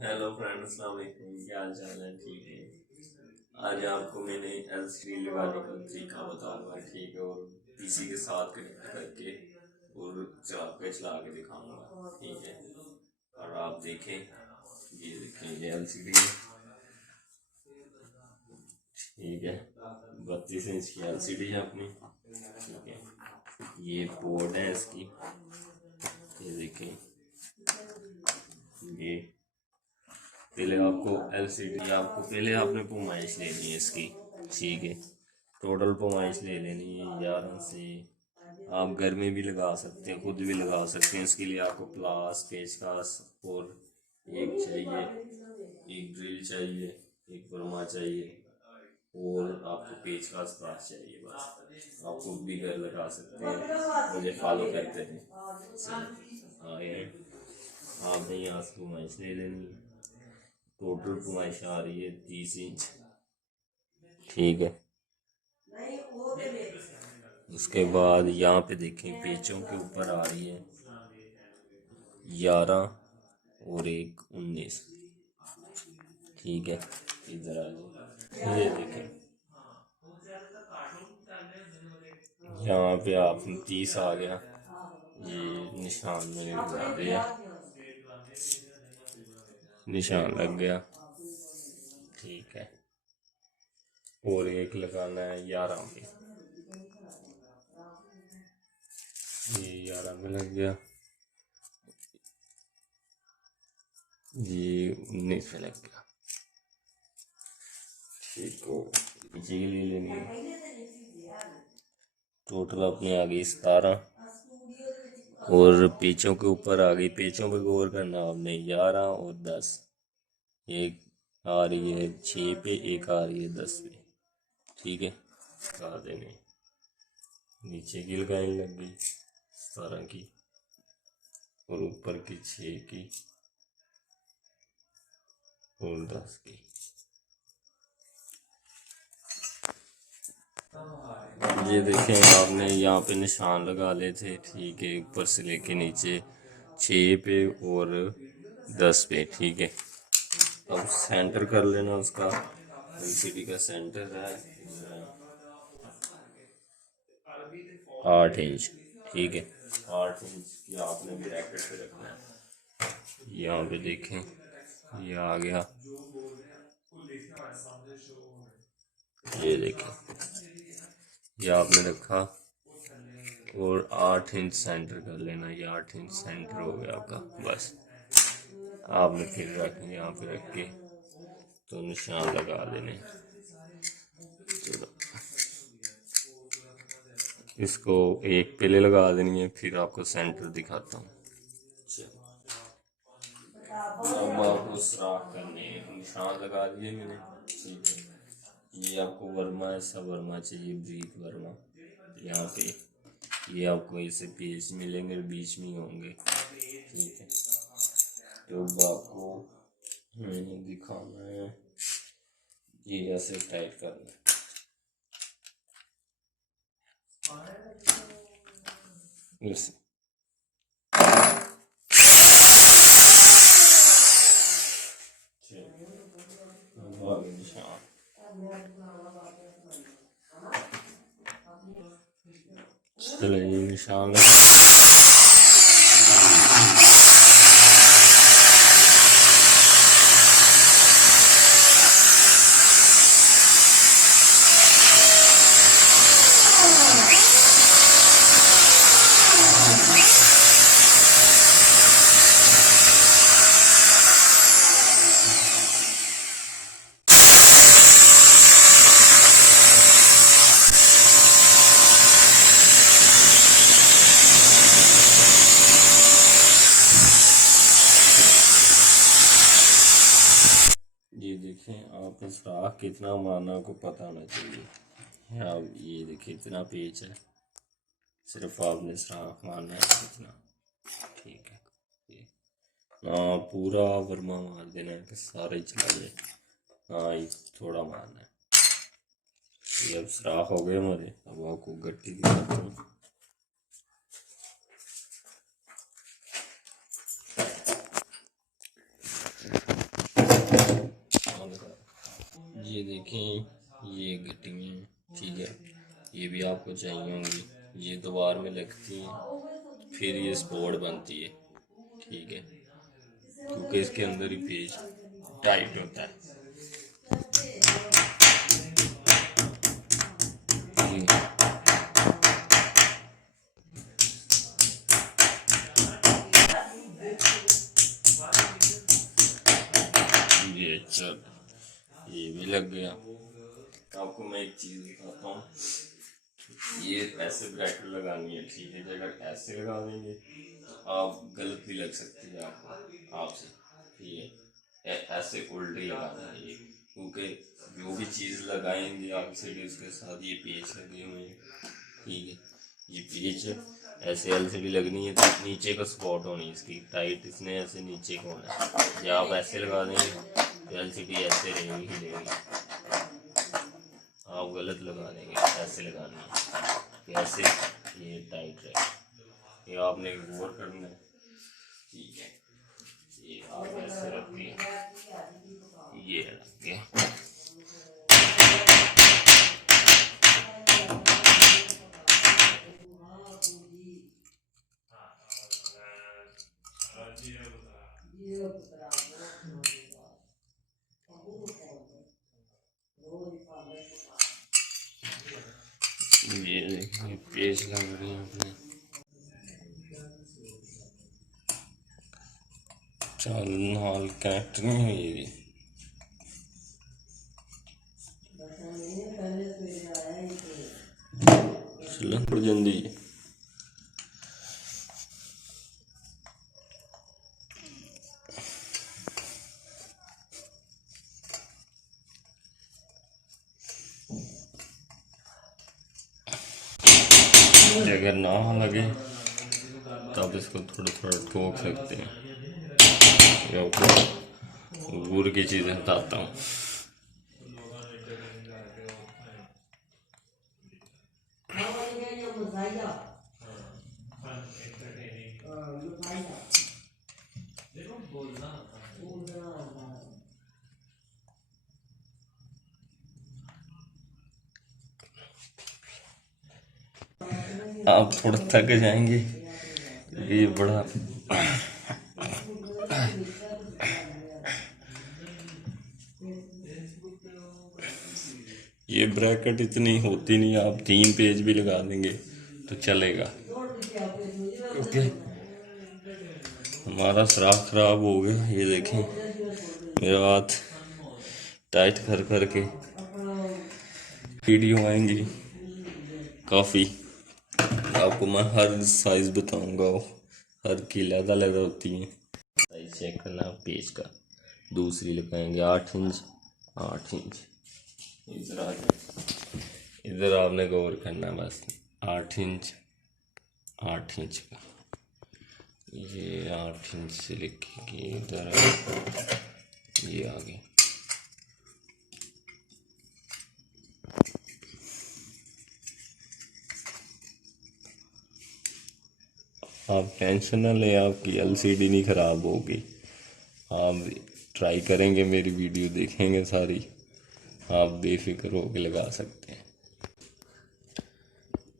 Hello friends, अस्सलाम वालेकुम। क्या हाल चाल है? ठीक है। आज आपको मैंने एलसीडी लगाने का तरीका बताऊंगा, ठीक है, और पीसी के साथ कनेक्ट करके और चला के दिखाऊंगा, ठीक है। और आप देखें, ये देखें, ये एलसीडी है, ठीक है। 32 इंच की एलसीडी है अपनी, ठीक है। ये बोर्ड है इसकी, ये देखें। ये पहले आपको एलसीडी आपको पहले आपने पैमाइश लेनी है इसकी, ठीक है। टोटल पैमाइश ले लेनी है 11 से। आप घर में भी लगा सकते हैं, खुद भी लगा सकते हैं। इसके लिए आपको प्लास, पेचकस और एक चाहिए, एक ड्रिल चाहिए, एक बर्मा चाहिए और आपको पेचकस प्लास चाहिए। बस आप खुद भी घर लगा सकते हैं, मुझे फॉलो करते हैं। आए आपने यहाँ से पैमाइश ले लेनी है। टोटल पैमाइश आ रही है 30 इंच, ठीक है। उसके बाद यहाँ पे देखें, पेचों के ऊपर आ रही है 11 और एक 19, ठीक है। इधर आ जाए, ये देखें, यहाँ पे आप 30 आ गया। ये निशान मैंने लगा दिया, निशान लग गया, ठीक है। और एक लगाना है 11 में, ये 11 में लग गया, ये 19 में लग गया, ठीक हो। नीचे की ले लेनी है। टोटल अपने आ गई 17 और पेचों के ऊपर आ गई। पेचों पे गौर करना आपने, 11 और 10। एक आ रही है 6 पे, एक आ रही है 10 पे, ठीक है। लगा देने, नीचे की लगानी लग गई 17 की और ऊपर की 6 की और 10 की। ये देखें, आपने यहाँ पे निशान लगा ले थे, ठीक है, ऊपर से लेके नीचे 6 पे और 10 पे, ठीक है। अब सेंटर कर लेना उसका, एलसीडी का सेंटर है 8 इंच, ठीक है। 8 इंच की आपने ब्रैकेट पे रखना है। यहाँ पे देखें, ये आ गया, ये देखें, ये आपने रखा और 8 इंच सेंटर कर लेना। ये 8 इंच सेंटर हो गया आपका। बस आपने फिर रखना, यहाँ पे रख के तो निशान लगा देने। चलो, इसको एक पहले लगा देनी है, फिर आपको सेंटर दिखाता हूँ। अब आपको सुराख करने निशान लगा दिए मैंने, ठीक है। ये आपको वर्मा, ऐसा वर्मा चाहिए, ब्रीक वर्मा। यहाँ पे ये आपको ऐसे पेज मिलेंगे, बीच में होंगे, ठीक है। तो आपको दिखाना है, ये ऐसे टाइट करना है। ऐसे निशान, चलो ये निशान ये देखें, आप सुराख कितना मारना को पता होना चाहिए। अब ये देखिए, इतना पेच है, सिर्फ आपने सुराख मारना है इतना, ठीक है। हाँ, पूरा वर्मा मार देना है कि सारा ही चला जाए। हाँ, ये थोड़ा मारना है। ये अब सुराख हो गए हमारे। अब आपको गट्टी दिखाता हूँ। देखें ये गट्टियाँ हैं, ठीक है, ये भी आपको चाहिए होंगी। ये दीवार में लगती हैं, फिर ये स्पॉट बनती है, ठीक है, क्योंकि इसके अंदर ही पेज टाइट होता है। ये अच्छा, ये भी लग गया। आपको मैं एक चीज़ बताता हूँ, ये ऐसे ब्रैकेट लगानी है, ठीक है, अगर ऐसे लगा देंगे तो आप गलत भी लग सकती है आपको आपसे, ठीक है, ऐसे उल्टी लगाना है ये, क्योंकि जो भी चीज़ लगाएंगे आपसे उसके साथ ये पेच लगे हुए हैं, ठीक है, ये पेच ऐसे एलसीडी लगनी है तो नीचे का स्पॉट होनी है इसकी टाइट, इसने ऐसे नीचे को होना है, या आप ऐसे लगा देंगे तो एलसीडी ऐसे रहेगी ही रहेगी, आप गलत लगा देंगे, ऐसे लगानी है, ऐसे ये टाइट रहे, ये आपने गौर करना है, ठीक है, ये आप ऐसे रखिए, ये रखिए, ये देखिए पेज लग रही है अपने, चल नाल कनेक्ट नहीं हुई, चलन पड़ जाती है। अगर ना लगे तब इसको थोड़ा थोड़ा ठोक सकते हैं, या गुड़ की चीज़ें हटाता हूँ। आप थोड़ा थक जाएंगे, ये बड़ा ये ब्रैकेट इतनी होती नहीं, आप 3 पेज भी लगा देंगे तो चलेगा, क्योंकि हमारा सराख खराब हो गया। ये देखें मेरा हाथ टाइट कर करके वीडियो आएंगी काफ़ी, आपको मैं हर साइज़ बताऊंगा, हर की अलग होती है। साइज चेक करना पेज का, दूसरी लगाएंगे 8 इंच 8 इंच, इधर आपने गौर करना बस, 8 इंच 8 इंच का, ये 8 इंच से लिखेंगे इधर, ये आगे आप टेंशन ना लें, आपकी एलसीडी नहीं ख़राब होगी, आप ट्राई करेंगे, मेरी वीडियो देखेंगे सारी, आप बेफिक्र होकर लगा सकते हैं।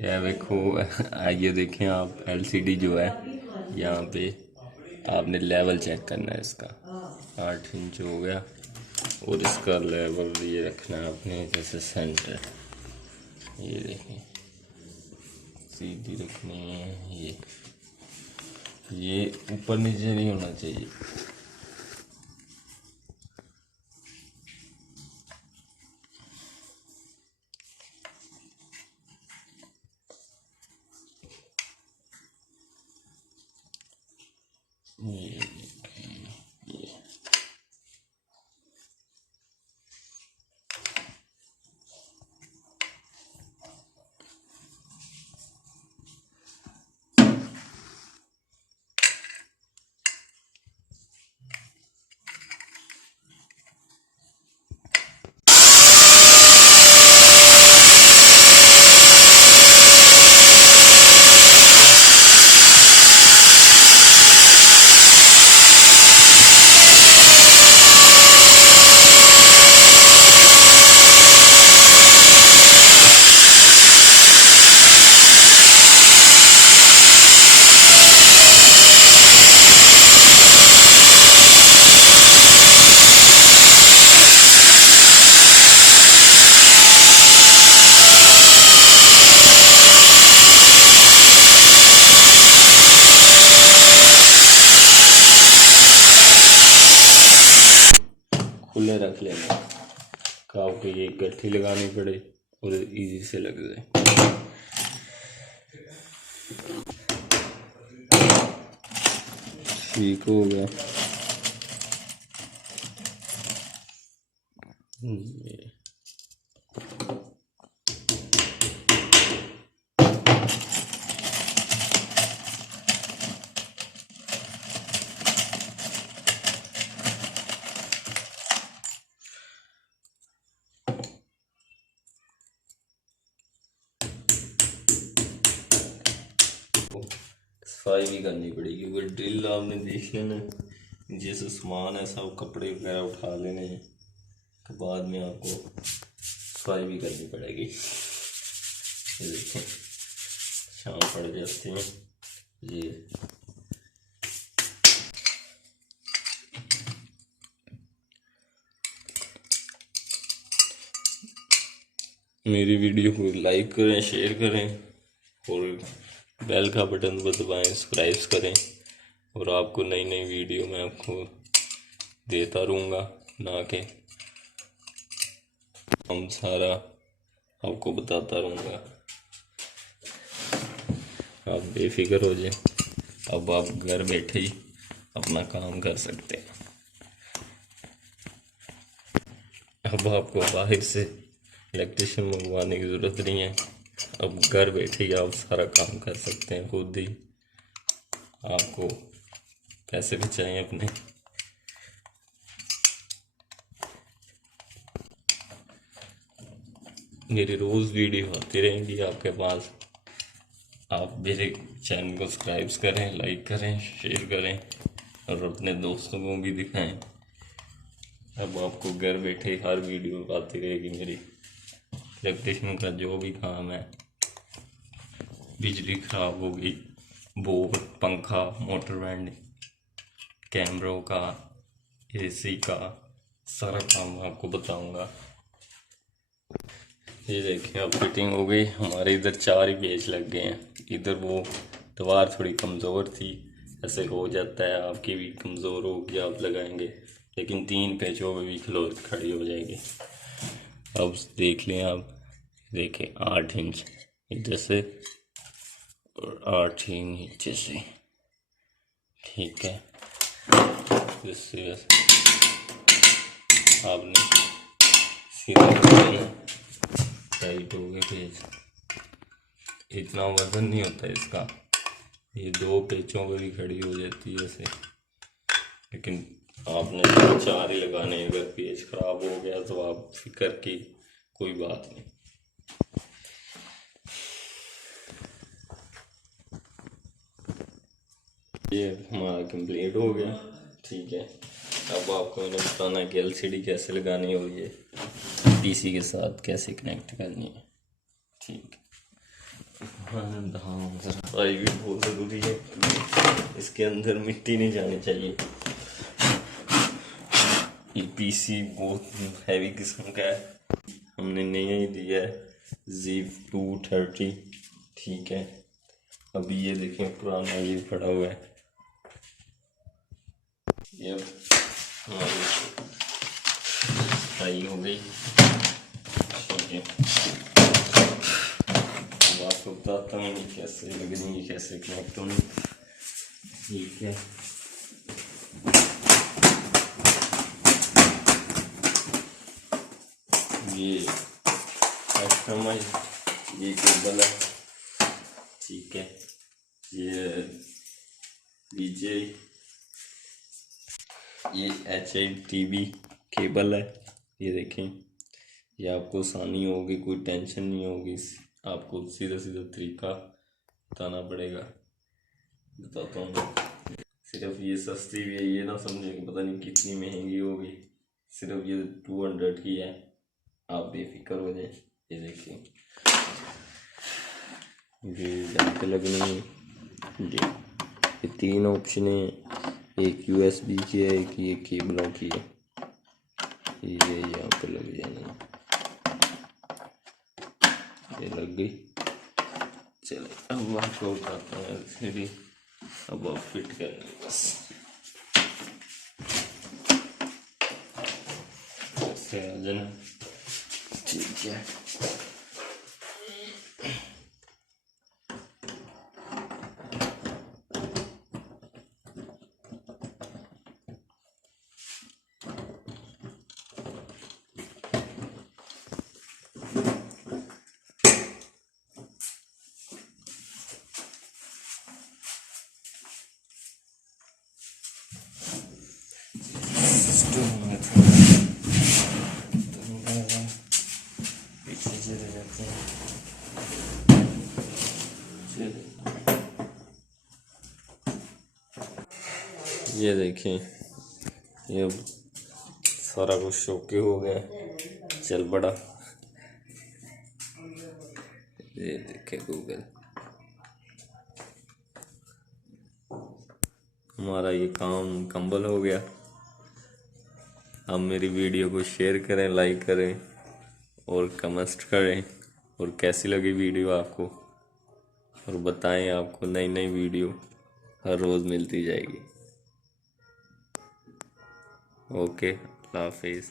यह देखो, आइए देखें आप, एलसीडी जो है यहाँ पे आपने लेवल चेक करना है इसका, 8 इंच हो गया, और इसका लेवल ये रखना है आपने जैसे सेंटर, ये देखें सीधी रखनी है, ये ऊपर नीचे नहीं होना चाहिए। खुले रख लेना, काव के ये गट्ठी लगानी पड़े और इजी से लग जाए। ठीक हो गया। सफाई भी करनी पड़ेगी, वो ड्रिल आपने देख लेना, जैसे सामान है सब कपड़े वगैरह उठा लेने हैं, तो बाद में आपको सफाई भी करनी पड़ेगी। ये देखें शाम पड़ जाती है ये। मेरी वीडियो को लाइक करें, शेयर करें और बेल का बटन को दबाएं, सब्सक्राइब करें, और आपको नई नई वीडियो मैं आपको देता रहूँगा, ना कि हम सारा आपको बताता रहूँगा। आप बेफिक्र हो जाए, अब आप घर बैठे ही अपना काम कर सकते हैं। अब आपको बाहर से इलेक्ट्रिशियन मंगवाने की ज़रूरत नहीं है, अब घर बैठे ही आप सारा काम कर सकते हैं खुद ही। आपको पैसे बचाएं अपने। मेरी रोज़ वीडियो आती रहेंगी आपके पास। आप मेरे चैनल को सब्सक्राइब करें, लाइक करें, शेयर करें और अपने दोस्तों को भी दिखाएं। अब आपको घर बैठे हर वीडियो आती रहेगी मेरी। इलेक्ट्रिशियन का जो भी काम है, बिजली ख़राब हो गई, बोर्ड, पंखा, मोटर बैंड, कैमरों का, एसी का, सारा काम आपको बताऊंगा। ये देखिए अब फिटिंग हो गई हमारे। इधर 4 ही पेच लग गए हैं। इधर वो दीवार थोड़ी कमज़ोर थी, ऐसे हो जाता है, आपकी भी कमज़ोर होगी आप लगाएंगे, लेकिन 3 पेचों में भी खड़ी हो जाएगी। अब देख लें आप, देखें 8 इंच इधर से और 8 ही नीचे से, ठीक है। इससे आपने सीधा टाइट हो गए पेच, इतना वजन नहीं होता इसका, ये 2 पेचों पर भी खड़ी हो जाती है ऐसे, लेकिन आपने 4 ही लगाने हैं। अगर पेच खराब हो गया तो आप फिक्र की कोई बात नहीं। ये हमारा कंप्लीट हो गया, ठीक है। अब आपको मैंने बताना है कि एलसीडी कैसे लगानी है और ये पीसी के साथ कैसे कनेक्ट करनी है, ठीक है। सफाई भी बहुत ज़रूरी है, इसके अंदर मिट्टी नहीं जानी चाहिए। ये पीसी बहुत हैवी किस्म का है, हमने नया ही दिया है Z230, ठीक है। अभी ये देखें पुराना ये पड़ा हुआ है। ये हमारी सफाई हो गई, ठीक है। अब आपको बताता हूँ कैसे लगनी है, कैसे कनेक्ट होनी, ठीक है। ये HDMI ये केबल है, ठीक है। ये DJ ये HITV केबल है, ये देखें। ये आपको आसानी होगी, कोई टेंशन नहीं होगी, आपको सीधा सीधा तरीका बताना पड़ेगा, बताता हूँ। सिर्फ ये सस्ती भी है, ये ना समझे कि पता नहीं कितनी महंगी होगी, सिर्फ ये 200 की है, आप बेफिक्र हो जाए। ये देखिए ये यहाँ पे लगनी है, ये 3 ऑप्शन है, एक USB की है, एक ये केबलों की है, ये यहाँ पे लग जाना, ये लग गई। चलो अब आपको बताता हूँ LCD, अब आप फिट करनी बस। इसका वजन। ठीक है, पीछे चले जाते हैं। ये देखें, ये सारा कुछ ओके हो गया, चल पड़ा। ये देखें गूगल, हमारा ये काम मुकम्मल हो गया। आप मेरी वीडियो को शेयर करें, लाइक करें और कमेंट करें, और कैसी लगी वीडियो आपको, और बताएं। आपको नई नई वीडियो हर रोज़ मिलती जाएगी। ओके, अल्लाह हाफिज़।